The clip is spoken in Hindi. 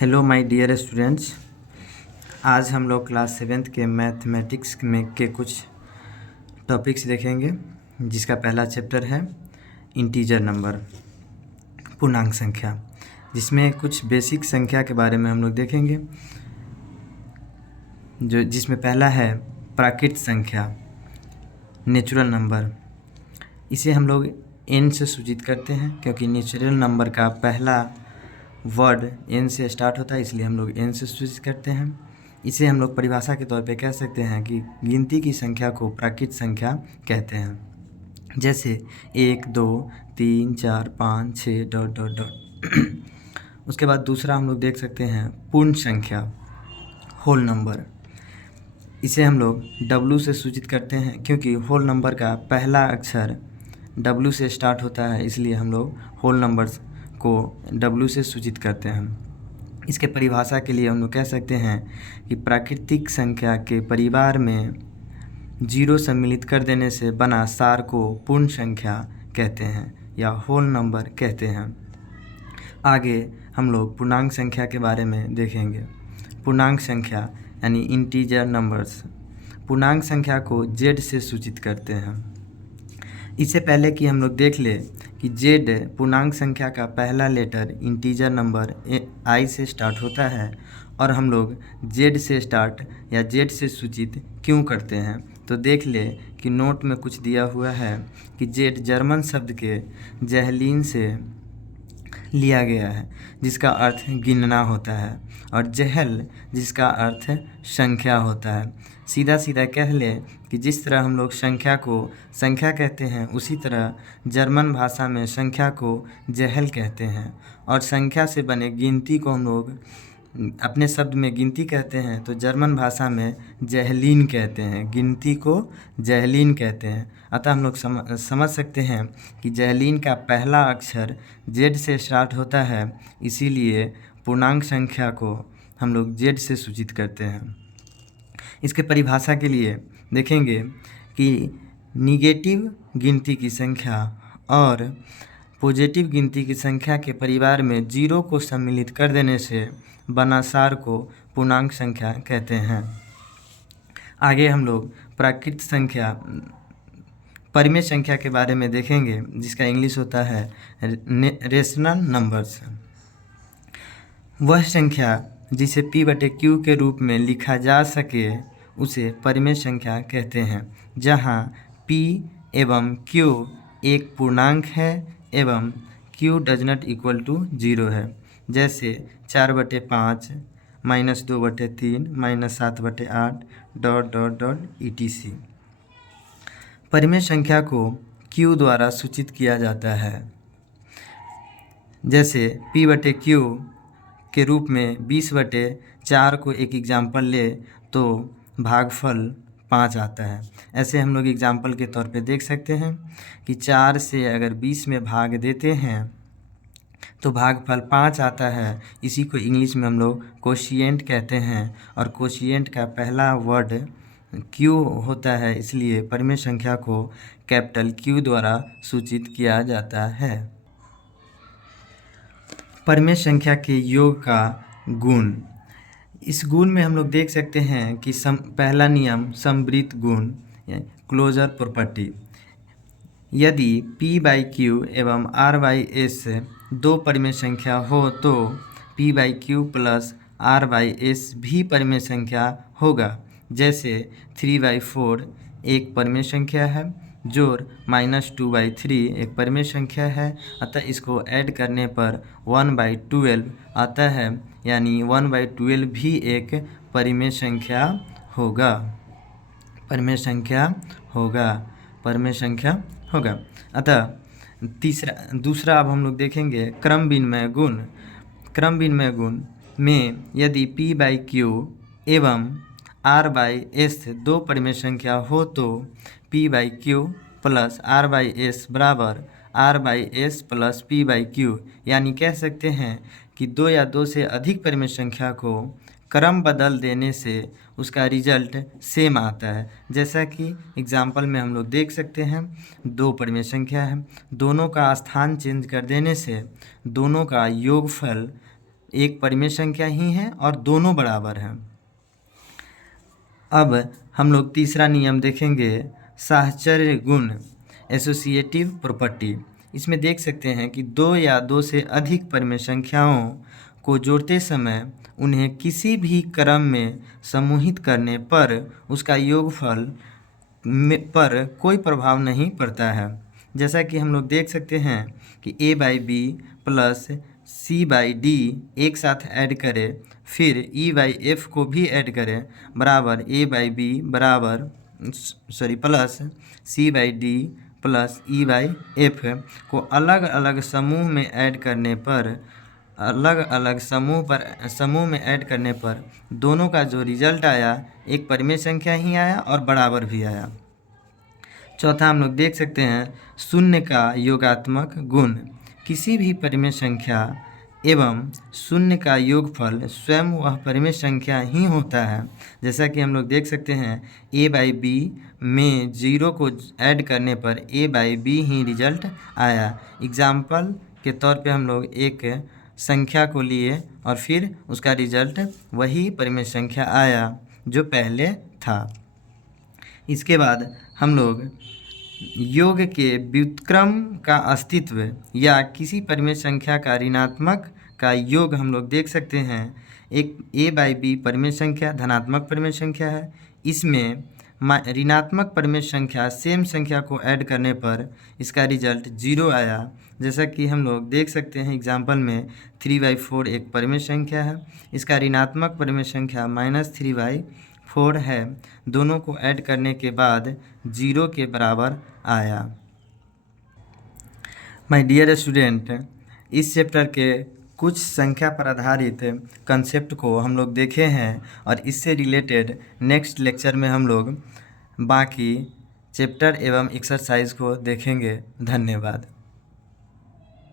Hello my dear students. आज हम लोग क्लास 7th के मैथमेटिक्स में के कुछ टॉपिक्स देखेंगे, जिसका पहला चैप्टर है इंटीजर नंबर, पूर्णांक संख्या, जिसमें कुछ बेसिक संख्या के बारे में हम लोग देखेंगे। जिसमें पहला है प्राकृत संख्या, नेचुरल नंबर। इसे हम लोग n से सूचित करते हैं, क्योंकि नेचुरल नंबर का पहला वर्ड n से स्टार्ट होता है, इसलिए हम लोग n से सूचित करते हैं। इसे हम लोग परिभाषा के तौर पे कह सकते हैं कि गिनती की संख्या को प्राकृत संख्या कहते हैं। जैसे 1, 2, 3, 4, 5, 6 डॉट डॉट डॉट। उसके बाद दूसरा हम लोग देख सकते हैं पूर्ण संख्या, होल नंबर। इसे हम लोग W से सूचित करते हैं, क्योंकि होल नंबर का पहला अक्षर W से स्टार्ट होता है, इसलिए हम लोग होल नंबर्स को W से सूचित करते हैं। इसके परिभाषा के लिए हम लोग कह सकते हैं कि प्राकृतिक संख्या के परिवार में 0 सम्मिलित कर देने से बना सार को पूर्ण संख्या कहते हैं या होल नंबर कहते हैं। आगे हम लोग पूर्णांक संख्या के बारे में देखेंगे। पूर्णांक संख्या यानी इंटीजर नंबर्स पूर्णांक संख्या को Z से सूचित करते हैं। इससे पहले कि हम लोग देख ले कि Z पूर्णांक संख्या का पहला लेटर इंटीजर नंबर I से स्टार्ट होता है और हम लोग Z से स्टार्ट या Z से सूचित क्यों करते हैं, तो देख ले कि नोट में कुछ दिया हुआ है कि Z जर्मन शब्द के जहलीन से लिया गया है, जिसका अर्थ गिनना होता है, और जहल जिसका अर्थ संख्या होता है। सीधा सीधा कह ले कि जिस तरह हम लोग संख्या को संख्या कहते हैं, उसी तरह जर्मन भाषा में संख्या को जहल कहते हैं, और संख्या से बने गिनती को हम लोग अपने शब्द में गिनती कहते हैं, तो जर्मन भाषा में जहलीन कहते हैं, गिनती को जहलीन कहते हैं। अतः हम लोग समझ सकते हैं कि जहलीन का पहला अक्षर Z से स्टार्ट होता है, इसीलिए पूर्णांक संख्या को हम लोग Z से सूचित करते हैं। इसके परिभाषा के लिए देखेंगे कि निगेटिव गिनती की संख्या और पॉजिटिव गिनती की संख्या के परिवार में 0 को सम्मिलित कर देने से बना सार को पूर्णांक संख्या कहते हैं। आगे हम लोग प्राकृत संख्या, परिमेय संख्या के बारे में देखेंगे, जिसका इंग्लिश होता है रेशनल नंबर्स। वह संख्या जिसे P/Q के रूप में लिखा जा सके उसे परिमेय संख्या कहते हैं, जहां P एवं Q एक पूर्णांक है एवं Q does not equal to 0 है। जैसे 4/5, -2/3, -7/8 डॉट डॉट डॉट etc। परिमेय संख्या को Q द्वारा सूचित किया जाता है। जैसे P/Q के रूप में 20/4 को एक एग्जाम्पल ले तो भागफल 5 आता है। ऐसे हम लोग एग्जाम्पल के तौर पे देख सकते हैं कि 4 से अगर 20 में भाग देते हैं तो भागफल 5 आता है। इसी को इंग्लिश में हम लोग कोशिएंट कहते हैं, और कोशिएंट का पहला वर्ड Q होता है, इसलिए परिमेय संख्या को कैपिटल Q द्वारा सूचित किया जाता है। परिमेय संख्या के योग का गुण, इस गुण में हम लोग देख सकते हैं कि पहला नियम समवृत्त गुण, क्लोजर प्रॉपर्टी। यदि P/Q एवं R/S दो परिमेय संख्या हो तो P/Q प्लस R/S भी परिमेय संख्या होगा। जैसे 3/4 एक परिमेय संख्या है, जोड़ -2/3 एक परिमेय संख्या है, अतः इसको ऐड करने पर 1/12 आता है, यानी 1/12 भी एक परिमेय संख्या होगा। परिमेय संख्या होगा, परिमेय संख्या होगा। अतः दूसरा अब हम लोग देखेंगे क्रम विनिमय गुण। क्रम विनिमय गुण में यदि P/Q एवं R/S दो परिमेय संख्या हो तो P/Q प्लस R/S बराबर R/S प्लस P/Q, यानी कह सकते हैं कि दो या दो से अधिक परिमेय संख्या को क्रम बदल देने से उसका रिजल्ट सेम आता है। जैसा कि एग्जाम्पल में हम लोग देख सकते हैं, दो परिमेय संख्या है, दोनों का स्थान चेंज कर देने से दोनों का योगफल एक परिमेय संख्या ही है और दोनों बराबर हैं। अब हम लोग तीसरा नियम देखेंगे, साहचर्य गुण, एसोसिएटिव प्रॉपर्टी। इसमें देख सकते हैं कि दो या दो से अधिक परिमेय संख्याओं को जोड़ते समय उन्हें किसी भी क्रम में समूहित करने पर उसका योगफल पर कोई प्रभाव नहीं पड़ता है। जैसा कि हम लोग देख सकते हैं कि a/b प्लस c/d एक साथ ऐड करें, फिर e/f को भी ऐड करें, बराबर a/b बराबर प्लस c/d प्लस e/f को अलग अलग समूह में ऐड करने पर समूह में ऐड करने पर दोनों का जो रिजल्ट आया एक परिमेय संख्या ही आया और बराबर भी आया। चौथा हम लोग देख सकते हैं शून्य का योगात्मक गुण, किसी भी परिमेय संख्या एवं शून्य का योगफल स्वयं वह परिमेय संख्या ही होता है। जैसा कि हम लोग देख सकते हैं a/b में 0 को ऐड करने पर a/b ही रिजल्ट आया। एग्जाम्पल के तौर पे हम लोग एक संख्या को लिए और फिर उसका रिजल्ट वही परिमेय संख्या आया जो पहले था। इसके बाद हम लोग योग के व्युत्क्रम का अस्तित्व या किसी परिमेय संख्या का ऋणात्मक का योग हम लोग देख सकते हैं। एक a/b परिमेय संख्या धनात्मक परिमेय संख्या है, इसमें ऋणात्मक परिमेय संख्या सेम संख्या को ऐड करने पर इसका रिजल्ट 0 आया। जैसा कि हम लोग देख सकते हैं एग्जाम्पल में 3/4 एक परिमेय संख्या है, इसका ऋणात्मक परिमेय संख्या -3/4 है, दोनों को ऐड करने के बाद 0 के बराबर आया। माय डियर स्टूडेंट, इस चैप्टर के कुछ संख्या पर आधारित कंसेप्ट को हम लोग देखे हैं और इससे रिलेटेड नेक्स्ट लेक्चर में हम लोग बाकी चैप्टर एवं एक्सरसाइज को देखेंगे। धन्यवाद।